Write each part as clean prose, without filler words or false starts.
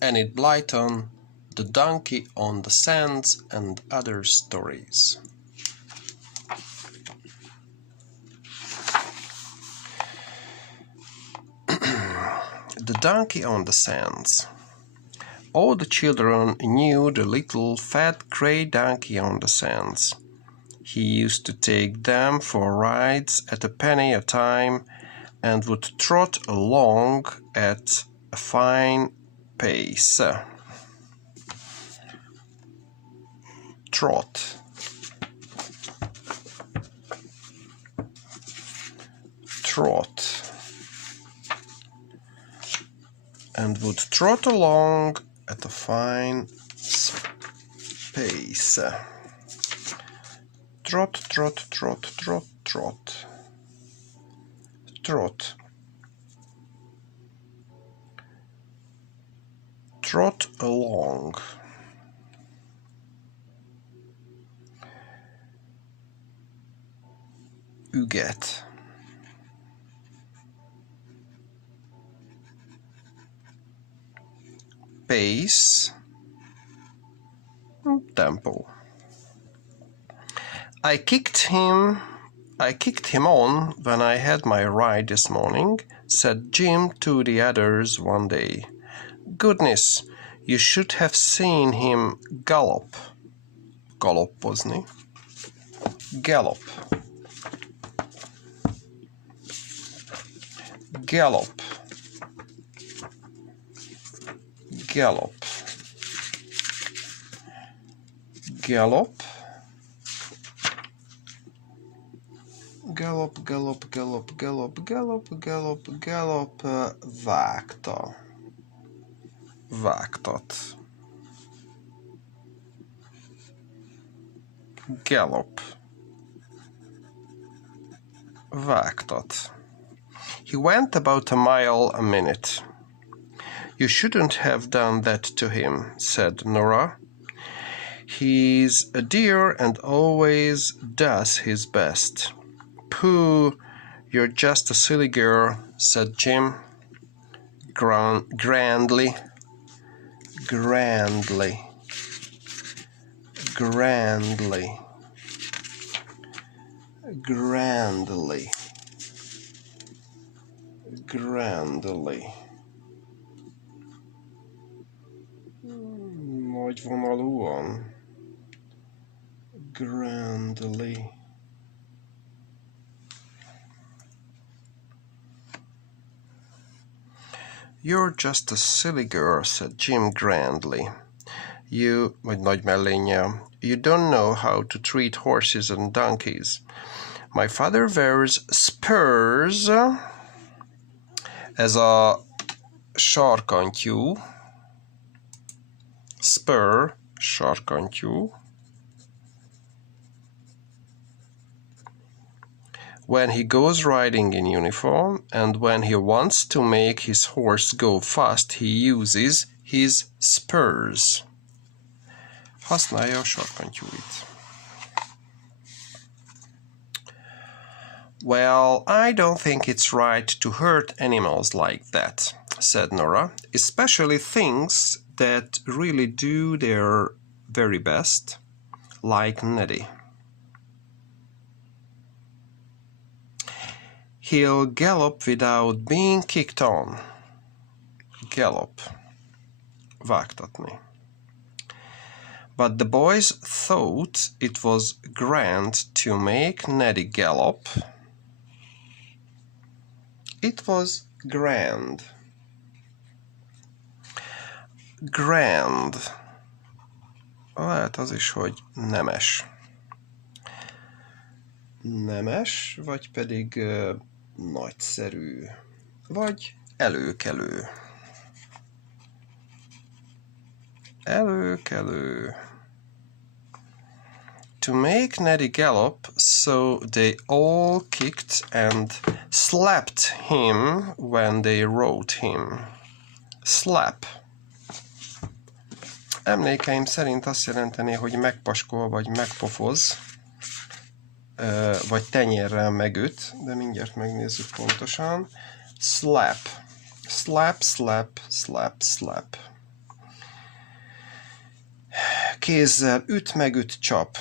Enid Blyton, The Donkey on the Sands and Other Stories. The Donkey on the Sands. All the children knew the little fat grey donkey on the sands. He used to take them for rides at a penny a time and would trot along at a fine pace. Trot. Trot. And would trot along at a fine pace. Trot, trot, trot, trot, trot. Trot. Trot along. Üget. Pace. Tempo. I kicked him on when I had my ride this morning, said Jim to the others one day. Goodness, you should have seen him gallop. Galoppozni. Gallop. Gallop. Gallop. Gallop. Gallop, gallop, gallop, gallop, gallop, gallop, gallop, vágta. Vágtat. Gallop. Vágtat. He went about a mile a minute. You shouldn't have done that to him, said Nora. He's a dear and always does his best. Pooh, you're just a silly girl, said Jim. Grandly. Grandly. Grandly. Grandly. Grandly. Nagyvonalúan. Grandly. You're just a silly girl, said Jim grandly. Vagy nagy mellénnyel. You don't know how to treat horses and donkeys. My father wears spurs. Ez a sarkantyú. Spur, sarkantyú. When he goes riding in uniform, and when he wants to make his horse go fast, he uses his spurs. Használja a sarkantyúit. Well, I don't think it's right to hurt animals like that, said Nora, especially things that really do their very best, like Neddy. He'll gallop without being kicked on. Gallop. Vágtatni. But the boys thought it was grand to make Neddy gallop. It was grand. Grand. Lehet az is, hogy nemes. Nemes, vagy pedig nagyszerű, vagy előkelő. Előkelő. To make Neddy gallop, so they all kicked and slapped him when they rode him. Slap. Emlékeim szerint azt jelenteni, hogy megpaskol, vagy megpofoz, vagy tenyérrel megüt, de mindjárt megnézzük pontosan. Slap. Slap, slap, slap, slap. kézzel, üt, megüt, csap.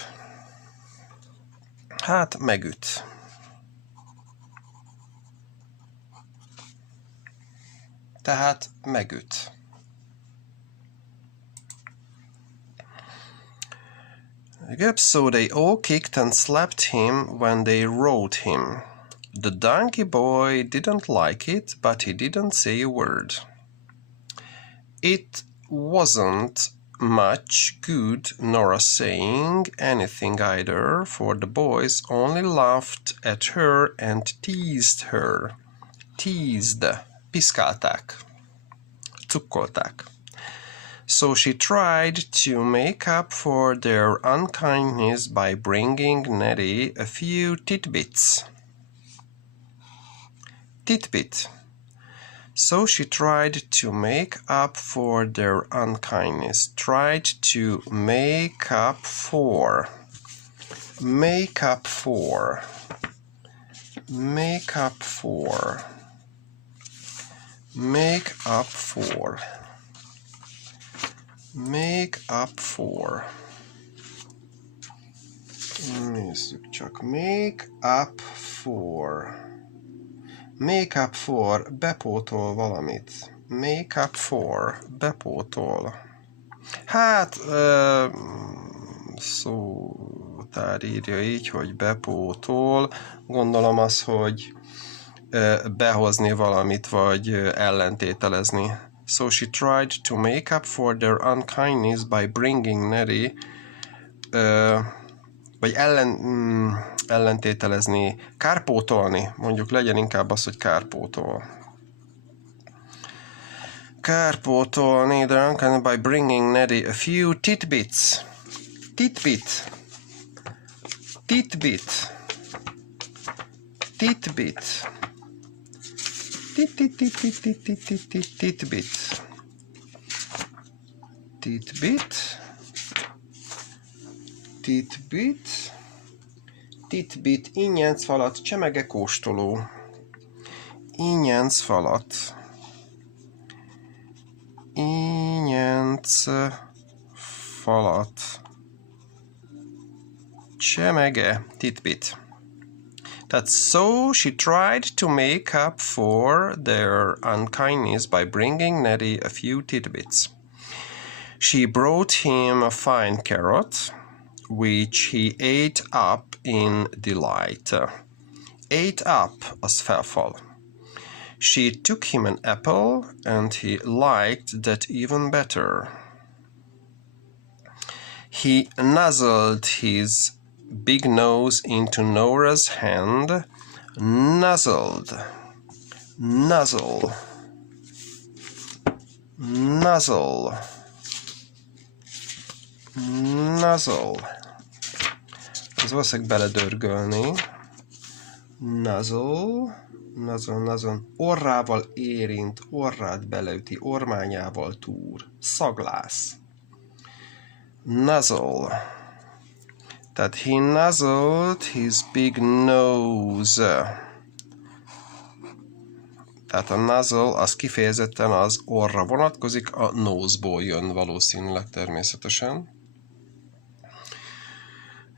Hát megüt. Tehát megüt. Yep, so they all kicked and slapped him when they rode him. The donkey boy didn't like it, but he didn't say a word. It wasn't much good Nora saying anything either, for the boys only laughed at her and teased her. Teased. Piszkálták. Cukkolták. So she tried to make up for their unkindness by bringing Nettie a few tidbits. Tidbit. So she tried to make up for their unkindness. Tried to make up for. Make up for. Make up for. Make up for. Make up for. Nézzük csak. Make up for. Make up for. Bepótol valamit. Make up for. Bepótol. Hát, szótár írja így, hogy bepótol. Gondolom az, hogy behozni valamit, vagy ellentételezni. So she tried to make up for their unkindness by bringing Nettie, vagy ellentételezni, kárpótolni, mondjuk legyen inkább az, hogy kárpótol. Kárpótolni their unkindness by bringing Nettie a few tidbits. Tidbit. Tidbit. Tidbit. Tidbit. Tidbit. Tidbit. Tidbit. Ínyenc falat, csemege kóstoló. Ínyenc falat. Ínyenc falat. Csemege. Tidbit. That's so she tried to make up for their unkindness by bringing Nettie a few tidbits. She brought him a fine carrot, which he ate up in delight. Ate up, az felfal. She took him an apple, and he liked that even better. He nuzzled his big nose into Nora's hand. Nuzzled. Nuzzle. Nuzzle. Nuzzle. Ez valószínűleg beledörgölni. Nuzzle. Nuzzle, nuzzle. Orrával érint, orrát beleüti, ormányával túr. Szaglász. Nuzzle. That he nuzzled his big nose. Tehát a nuzzle az kifejezetten az orra vonatkozik, a nose-ból jön valószínűleg természetesen.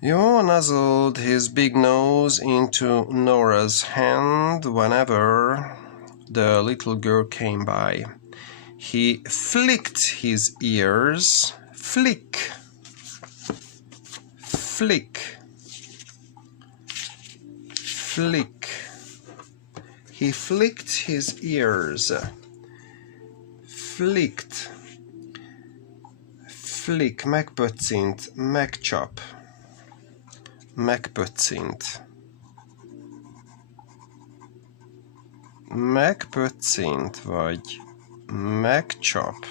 Jó, nuzzled his big nose into Nora's hand whenever the little girl came by. He flicked his ears. Flick. Flick. Flick. He flicked his ears. Flicked. Flick, megpöccint, megcsap. Megpöccint. Megpöccint, vagy megcsap.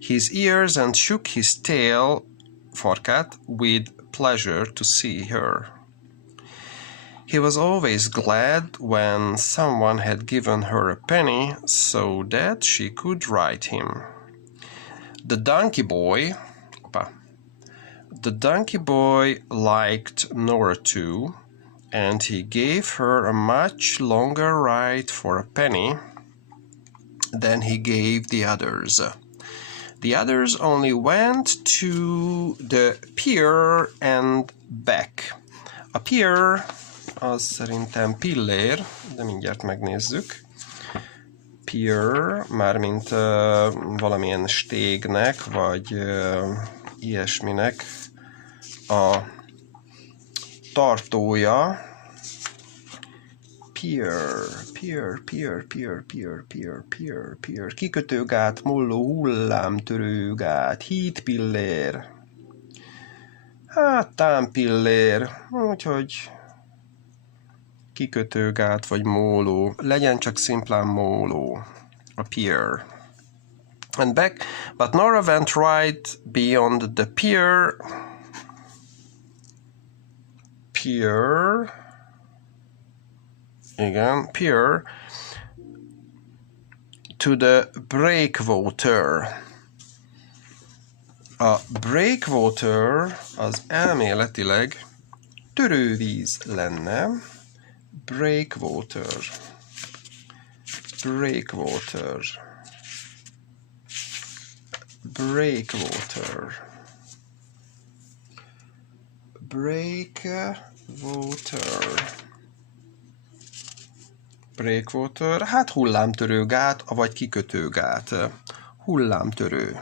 His ears and shook his tail, farkát, with pleasure to see her. He was always glad when someone had given her a penny so that she could ride him. The donkey boy liked Nora too, and he gave her a much longer ride for a penny than he gave the others. The others only went to the pier and back. A pier az szerintem pillér, de mindjárt megnézzük. Pier, mármint valamilyen stégnek, vagy ilyesminek a tartója. Pier. Kikötőgát, molló, hullámtörőgát, hídpillér. Hát támpillér, úgyhogy kikötőgát vagy móló. Legyen csak szimplán móló. A pier. And back, but Nora went right beyond the pier. Pier to the breakwater. A breakwater az elméletileg törővíz lenne. Breakwater. Breakwater, hát hullámtörőgát, vagy kikötőgát. Hullámtörő.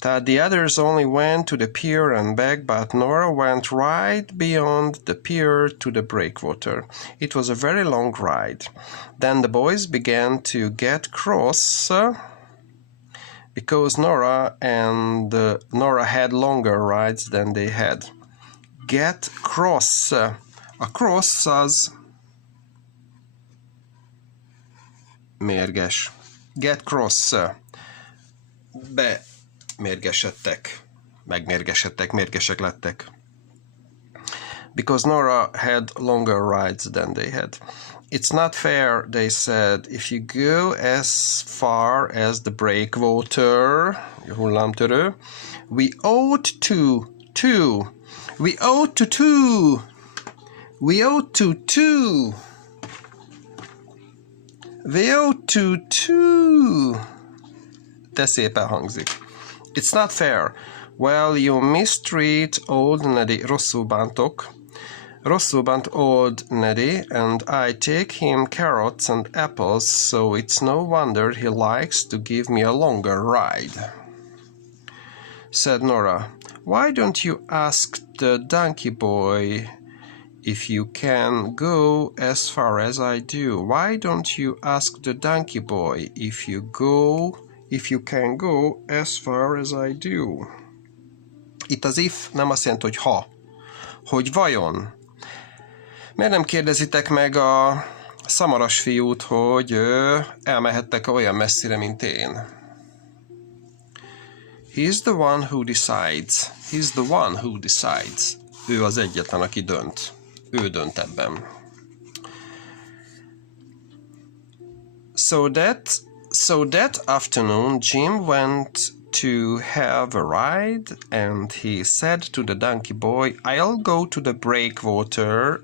The others only went to the pier and back, but Nora went right beyond the pier to the breakwater. It was a very long ride. Then the boys began to get cross because Nora had longer rides than they had. Get cross. A cross az mérges. Get cross. Mérgesek lettek. Because Nora had longer rides than they had. It's not fair, they said. If you go as far as the breakwater, hullámtörő, we ought to. De szépen hangzik. It's not fair. Well, you mistreat old Neddy. Rosszul bánt old Neddy, and I take him carrots and apples, so it's no wonder he likes to give me a longer ride. Said Nora. Why don't you ask the donkey boy if you can go as far as I do? Why don't you ask the donkey boy if you can go as far as I do? Itt az if nem azt jelenti, hogy ha, hogy vajon. Miért nem kérdezitek meg a szamaras fiút, hogy elmehettek olyan messzire, mint én? He's the one who decides. Ő az egyetlen, aki dönt. Ő dönt ebben. So that afternoon Jim went to have a ride, and he said to the donkey boy, I'll go to the breakwater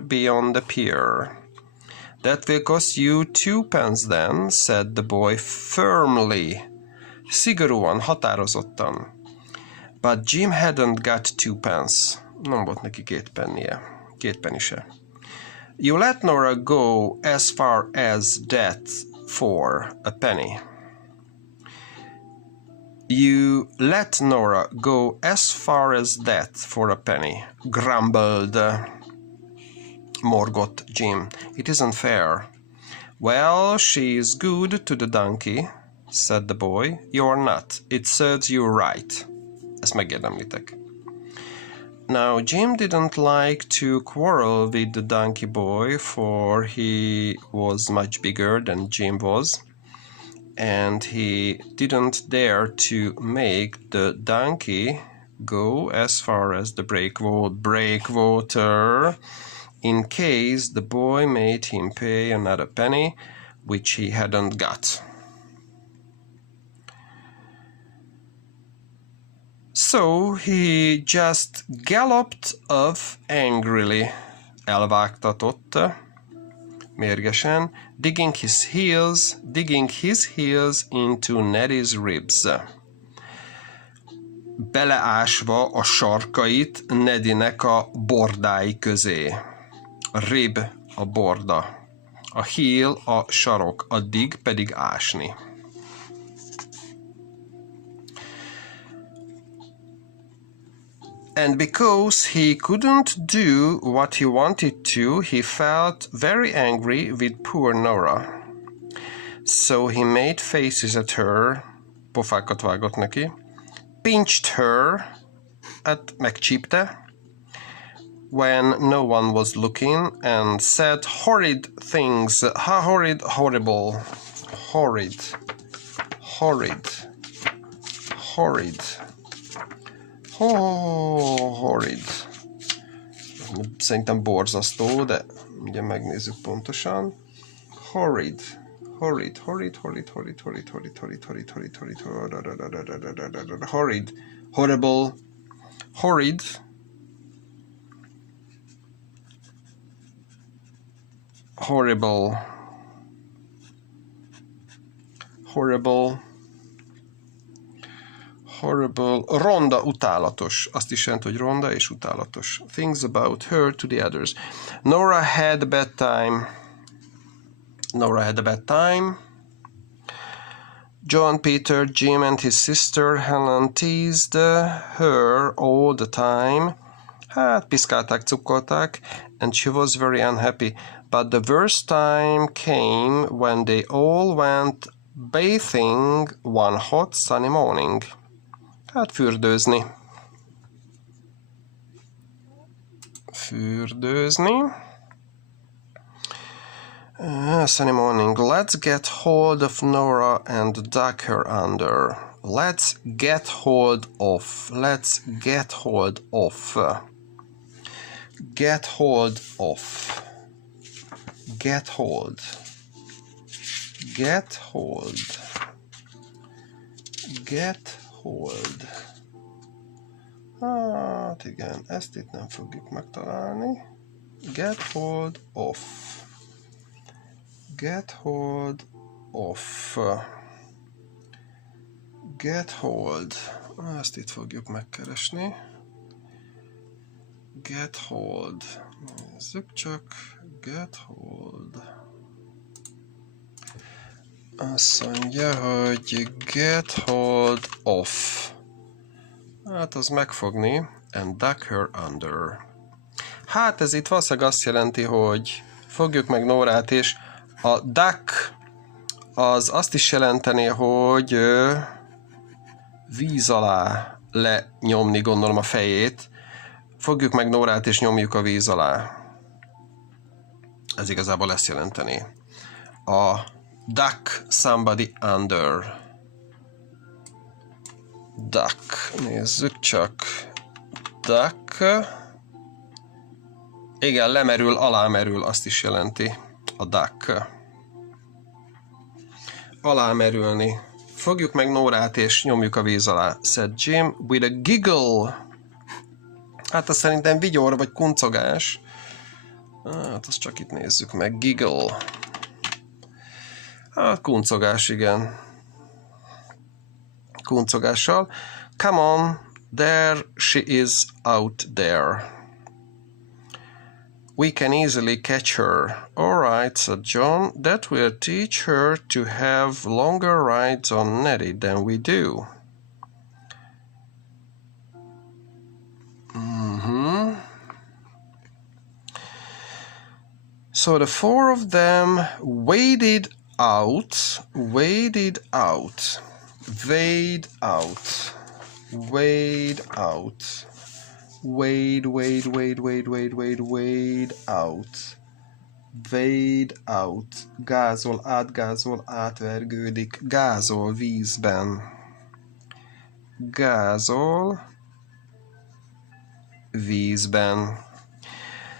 beyond the pier. That will cost you 2 pence then, said the boy firmly. Szigorúan, határozottan. But Jim hadn't got 2 pence. Nem volt neki 2 penny se. You let Nora go as far as that for a penny. You let Nora go as far as that for a penny, grumbled, morgott Jim. It isn't fair. Well, she's good to the donkey, said the boy. You're not. It serves you right. Ezt megérdemlitek. Now, Jim didn't like to quarrel with the donkey boy, for he was much bigger than Jim was, and he didn't dare to make the donkey go as far as the breakwater in case the boy made him pay another penny, which he hadn't got. So he just galloped off angrily. elvágtatott, mérgesen, digging his heels into Neddy's ribs. Beleásva a sarkait Nedynek a bordái közé. A rib a borda. A heel a sarok, a dig pedig ásni. And because he couldn't do what he wanted to, he felt very angry with poor Nora. So he made faces at her, pofákat vágott neki, pinched her, megcsípte, when no one was looking, and said horrid things, horrible, horrid. Szerintem borzasztó, de ugye megnézzük pontosan. Horrid, horrible, horrid, horrible, horrible, ronda, utálatos. Azt is jelenti, hogy ronda és utálatos. Things about her to the others. Nora had a bad time. John, Peter, Jim and his sister Helen teased her all the time. Hát, piszkálták, cukkolták, and she was very unhappy. But the worst time came when they all went bathing one hot sunny morning. Hát fürdőzni. Sunny morning. Let's get hold of Nora and duck her under. Let's get hold of. Get hold of. Get hold. Hát igen, ezt itt nem fogjuk megtalálni. Get hold of. Get hold. Ezt itt fogjuk megkeresni. Get hold. Nézzük csak. Get hold. Azt mondja, hogy get hold of. Hát az megfogni. And duck her under. Hát ez itt valószínűleg azt jelenti, hogy fogjuk meg Nórát, és a duck az azt is jelenteni, hogy víz alá lenyomni, gondolom, a fejét. Fogjuk meg Nórát, és nyomjuk a víz alá. Ez igazából ezt jelenteni. A duck somebody under. Duck. Nézzük csak. Duck. Igen, lemerül, alámerül, azt is jelenti. A duck. Alámerülni. Fogjuk meg Nórát, és nyomjuk a víz alá. Said Jim with a giggle. Hát az szerintem vigyor, vagy kuncogás. Hát azt csak itt nézzük meg. Giggle. Hát kuncogás, igen. Kuncogással. Come on, there she is out there. We can easily catch her. All right, said John. That will teach her to have longer rides on Neddy than we do. So the four of them waded out. Gázol, átvergődik. Gázol vízben.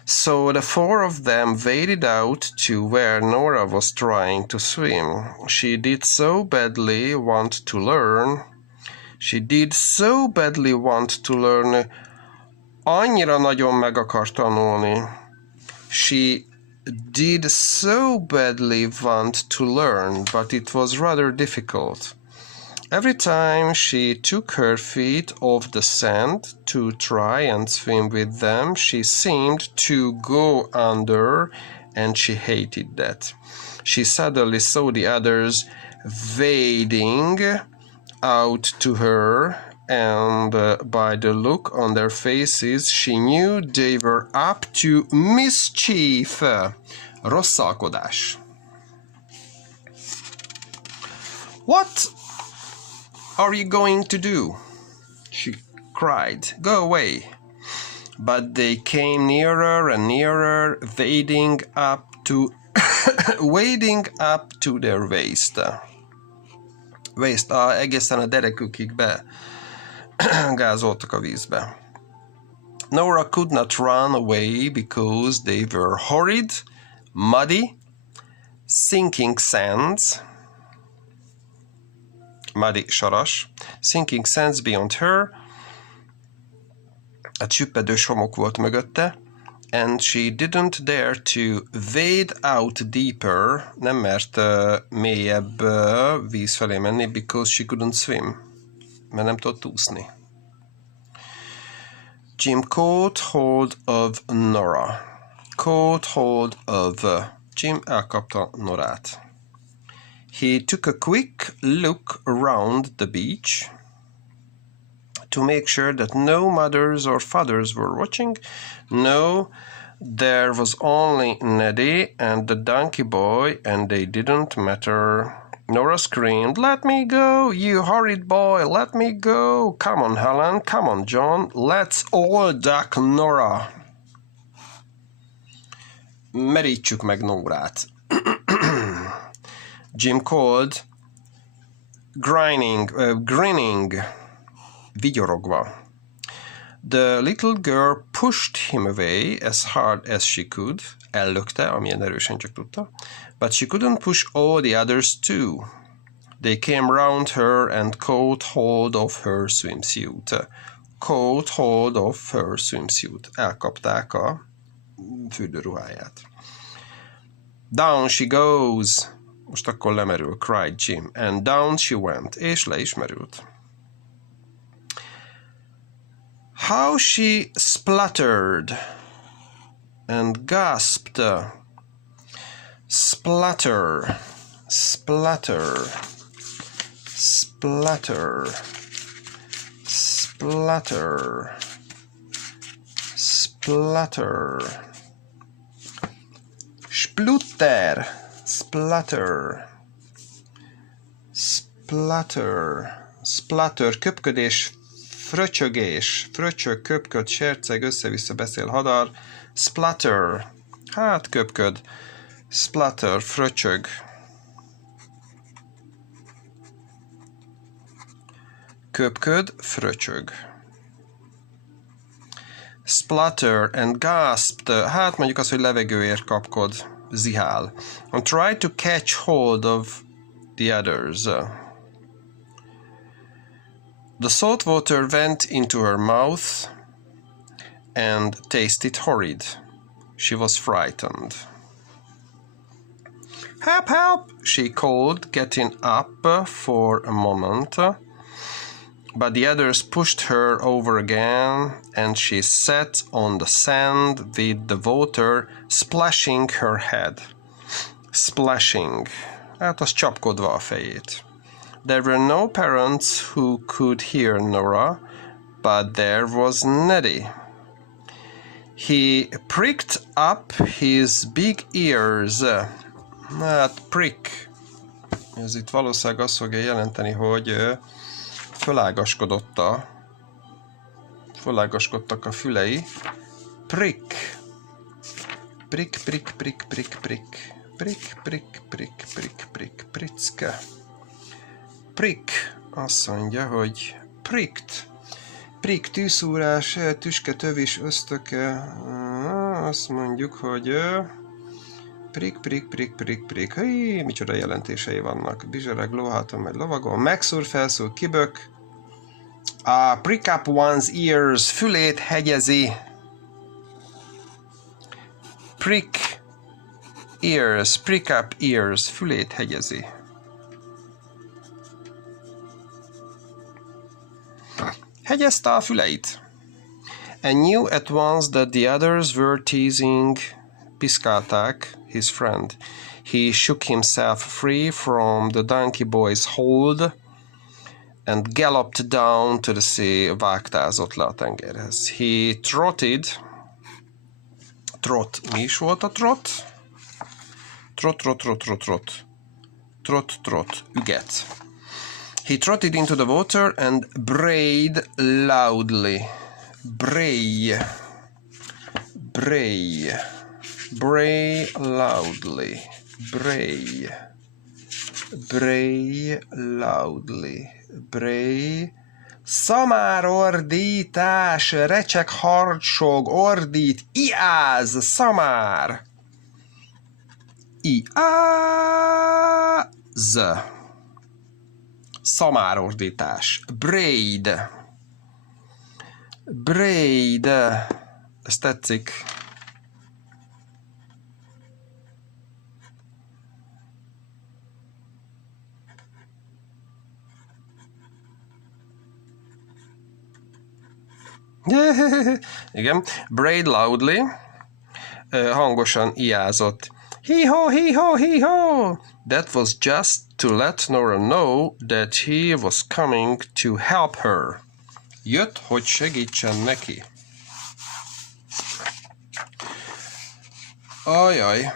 So the four of them waded out to where Nora was trying to swim. She did so badly want to learn. Annyira nagyon meg akar tanulni. She did so badly want to learn, but it was rather difficult. Every time she took her feet off the sand to try and swim with them, she seemed to go under, and she hated that. She suddenly saw the others wading out to her, and by the look on their faces, she knew they were up to mischief. Rosszalkodás. What are you going to do? She cried. Go away. But they came nearer and nearer, wading up to their waist. Egészen a derekükig gázoltak a vízbe. Nora could not run away because they were horrid, muddy, sinking sands. Muddy, saras. Sinking sands beyond her. A csüppedős homok volt mögötte. And she didn't dare to wade out deeper. Nem mert mélyebb víz felé menni, because she couldn't swim. Mert nem tudott úszni. Jim caught hold of Nora. Jim elkapta Norát. He took a quick look around the beach to make sure that no mothers or fathers were watching. No, there was only Neddy and the donkey boy, and they didn't matter. Nora screamed, "Let me go, you horrid boy, let me go! Come on, Helen, come on, John, let's all duck Nora!" Merítsük meg Norát. Jim called, grinning, vigyorogva. The little girl pushed him away as hard as she could. Ellökte, amilyen erősen csak tudta. But she couldn't push all the others too. They came round her and caught hold of her swimsuit. Elkapták a fürdőruháját. Down she goes. Most akkor lemerül, cried Jim. And down she went. És le is merült. How she spluttered and gasped. Splatter, splatter, splatter, splatter, splatter, splutter, splatter, splatter, splatter, köpködés, fröcsögés, fröcsög, köpköd, serceg, össze-vissza beszél, hadar, splatter, hát köpköd, splatter, fröcsög. Köpköd, fröcsög. Splutter and gasped, hát mondjuk az, hogy levegőért kapkod, zihál. And tried to catch hold of the others. The salt water went into her mouth and tasted horrid. She was frightened. Help, help, she called, getting up for a moment. But the others pushed her over again, and she sat on the sand with the water splashing her head. Splashing. Hát az csapkodva a fejét. There were no parents who could hear Nora, but there was Neddy. He pricked up his big ears. Hát prick. Ez itt valószínűleg azt fogja jelenteni, hogy fölágaskodtak a fülei. Prick. Prick, prick, prick, prick, prick. Prick, prick, prick, prick, prick, prick. Prick. Azt mondja, hogy pricked. Prick, tűszúrás, tüske, tövis, ösztöke. Azt mondjuk, hogy prick, prick, prick, prick, prick. Hí, micsoda jelentései vannak. Bizsereg, lóháton, megy lovagol. Megszúr, felszúr, kibök. Prick up one's ears. Fülét hegyezi. prick ears, prick up ears, fülét hegyezi. Hegyezte a füleit. And knew at once that the others were teasing, piszkálták, his friend. He shook himself free from the donkey boy's hold and galloped down to the sea, vágtázott le a tengerhez. He trotted, mi is volt a trot? Trot, üget. He trotted into the water and brayed loudly. Bray loudly. Bray. Szamár ordítás, recseg, harsog, ordít, iáz, szamár. Iáz. Szamárordítás. Braid. Ez tetszik. Igen. Braid loudly. Hangosan ijázott. Hee-ho! That was just to let Nora know that he was coming to help her. Jött, hogy segítsen neki. Ajaj.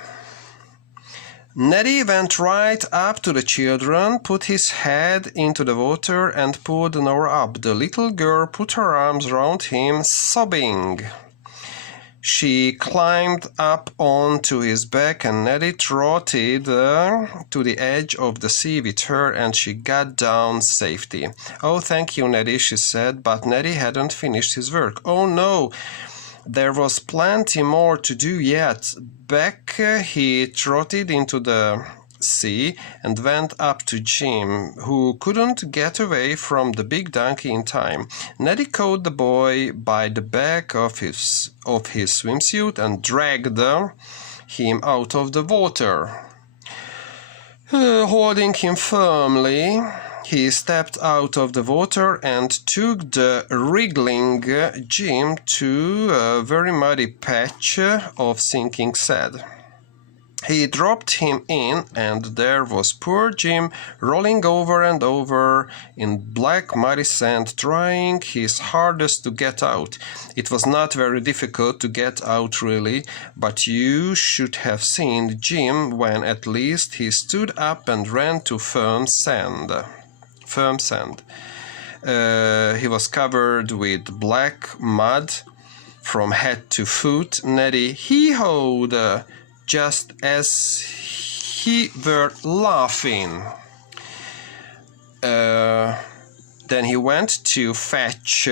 Neddy went right up to the children, put his head into the water and pulled Nora up. The little girl put her arms round him, sobbing. She climbed up onto his back and Neddy trotted to the edge of the sea with her and she got down safely. Oh, thank you, Neddy, she said, but Neddy hadn't finished his work. Oh, no, there was plenty more to do yet. Back he trotted into the sea and went up to Jim, who couldn't get away from the big donkey in time. Neddy caught the boy by the back of his swimsuit and dragged him out of the water. Holding him firmly, he stepped out of the water and took the wriggling Jim to a very muddy patch of sinking sand. He dropped him in, and there was poor Jim rolling over and over in black muddy sand, trying his hardest to get out. It was not very difficult to get out, really, but you should have seen Jim when at least he stood up and ran to firm sand. He was covered with black mud from head to foot. Neddy hee-hawed just as he were laughing. Then he went to fetch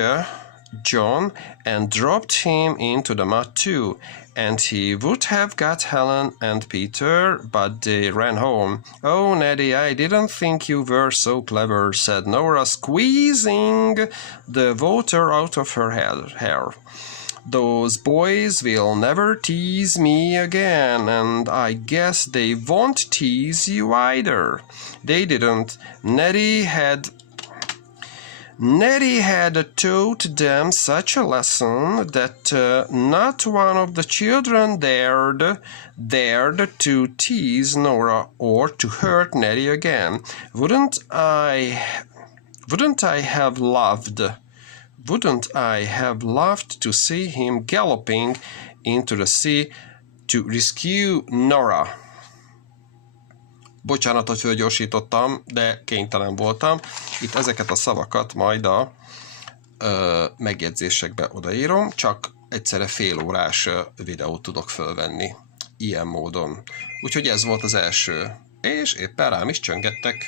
John and dropped him into the mud too. And he would have got Helen and Peter, but they ran home. Oh, Neddy, I didn't think you were so clever, said Nora, squeezing the water out of her hair. Those boys will never tease me again, and I guess they won't tease you either. They didn't. Neddy had taught them such a lesson that not one of the children dared to tease Nora or to hurt Neddy again. Wouldn't I have loved to see him galloping into the sea to rescue Nora? Bocsánat, hogy fölgyorsítottam, de kénytelen voltam. Itt ezeket a szavakat majd a megjegyzésekbe odaírom, csak egyszerre félórás videót tudok fölvenni ilyen módon. Úgyhogy ez volt az első, és éppen rám is csöngettek.